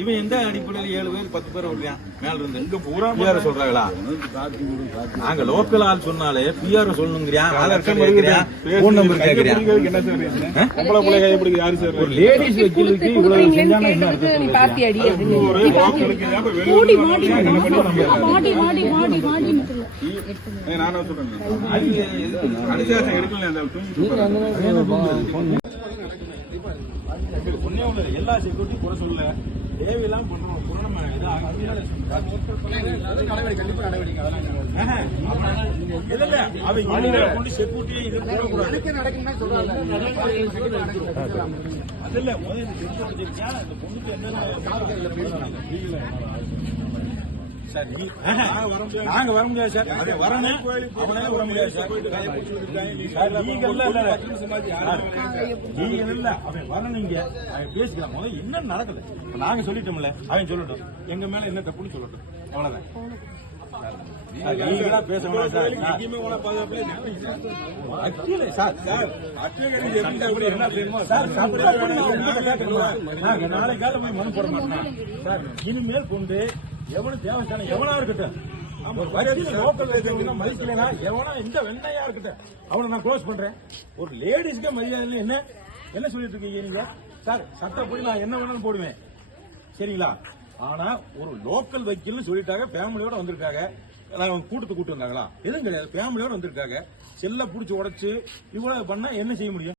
இவன் எந்த அடிப்படையில் 7 பேர் 10 பேர் விடுறான் மேல இருந்து இங்க பூரா பிஆர் சொல்றாங்களா? நாங்க லோக்கல் ஆள் சொன்னாலே பிஆர் சொல்லணுங்கிறியா, ஆதார் கார்டு கேட்கிறியா, போன் நம்பர் கேட்கிறியா? என்ன சார் பொம்பளை பிள்ளை கைப்பிடிக்க யாரு சார்? ஒரு லேடிஸ் வக்கீலுக்கு இவ்வளவு செஞ்சானா என்ன அர்த்தம்? நானும் சொல்றேன் அனுசாசனம் எடுக்கல. எல்லா செக்யூரிட்டி கூட சொல்லல, தேவையெல்லாம் பண்றோம். நாங்க வர முடியாது சார், வரணும் அவனால வர முடியாது சார். நீங்க இல்ல அவன் வரணுங்க, அவன் பேசிக்கலாம். முதல்ல என்ன நடக்குது நாங்க சொல்லிட்டோம்ல, அவன் சொல்லட்டும், எங்க மேல என்ன தப்புன்னு சொல்லட்டும், அவ்வளவுதான். பேச நாளைக்கால போய் மனு போட மாட்டேன் சார். இனிமேல் கொண்டு எவனும் தேவஸ்தானம் எவனா இருக்கட்டும், லோக்கல் மதிக்கலனா எவனா இந்த வெண்ணையா இருக்கட்டும் அவனை நான் க்ளோஸ் பண்றேன். ஒரு லேடிஸ்க்கே மரியாதை என்ன சொல்லிட்டு இருக்கீங்க நீங்க சார்? சட்டப்படி நான் என்ன வேணாலும் போடுவேன், சரிங்களா? ஆனா ஒரு லோக்கல் வக்கீல்னு சொல்லிட்டாங்க, ஃபேமிலியோட வந்திருக்காங்க. கூட்டு வந்தாங்களா? எதுவும் கிடையாது, ஃபேமிலியோட வந்திருக்காங்க. செல்ல புடிச்சு உடைச்சு இவ்வளவு பண்ணா என்ன செய்ய முடியும்?